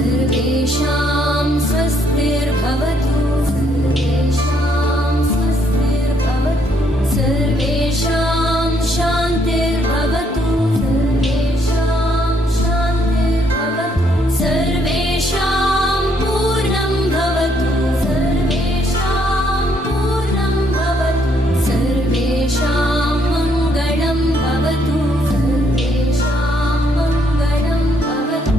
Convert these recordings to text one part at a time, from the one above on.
सर्वेषां स्वस्तिर्भवतु सर्वेषां स्वस्तिर्भवतु सर्वेषां शान्तिर्भवतु सर्वेषां शान्तिर्भवतु सर्वेषां पूर्णं भवतु सर्वेषां पूर्णं भवतु सर्वेषां मङ्गलं भवतु सर्वेषां मङ्गलं भवतु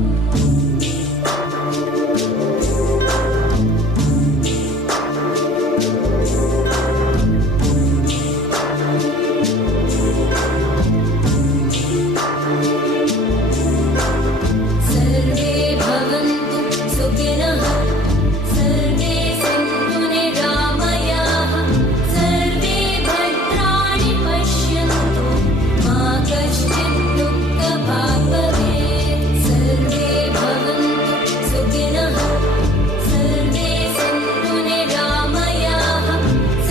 सर्वे भवन्तु सुखिनः सर्वे सन्तु निरामयाः सर्वे भद्राणि पश्यन्तु मा कश्चित् दुःखभाग् भवेत् सर्वे भवन्तु सुखिनः सर्वे सन्तु निरामयाः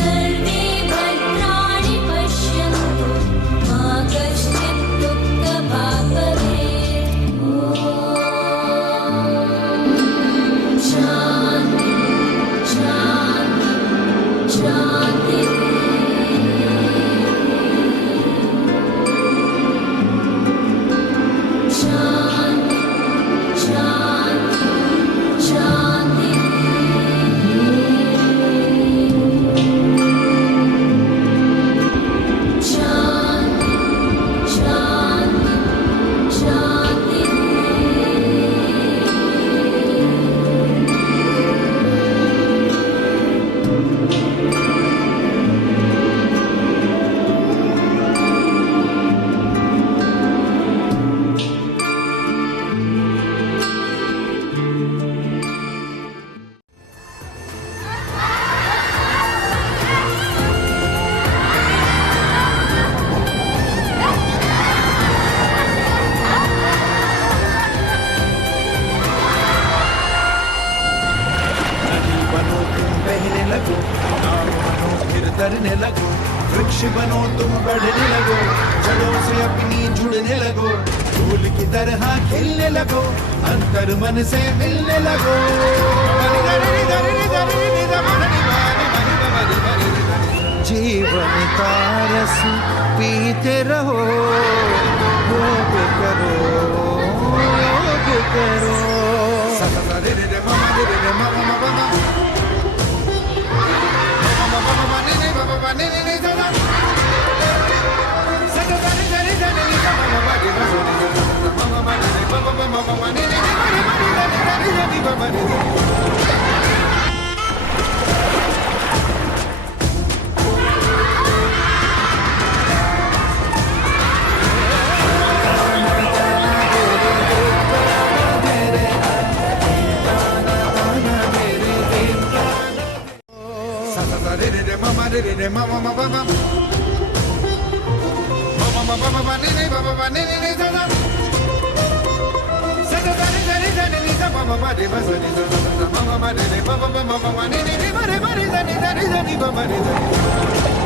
सर्वे भद्राणि पश्यन्तु मा कश्चित् दुःखभाग् भवेत् शान्ति शान्ति शान्ति शान्ति शान्ति शान्ति शान्ति शान्ति शान्ति नदी बनो तुम बहने लगो, नाव बनो फिर तैरने लगो, वृक्ष बनो तुम बढ़ने लगो, जड़ों से अपनी जुड़ने लगो, फूल की तरह खिलने लगो, अंतर मन से मिलने लगो। जीवन का रस पीते रहो, योग करो, योग करो। Mama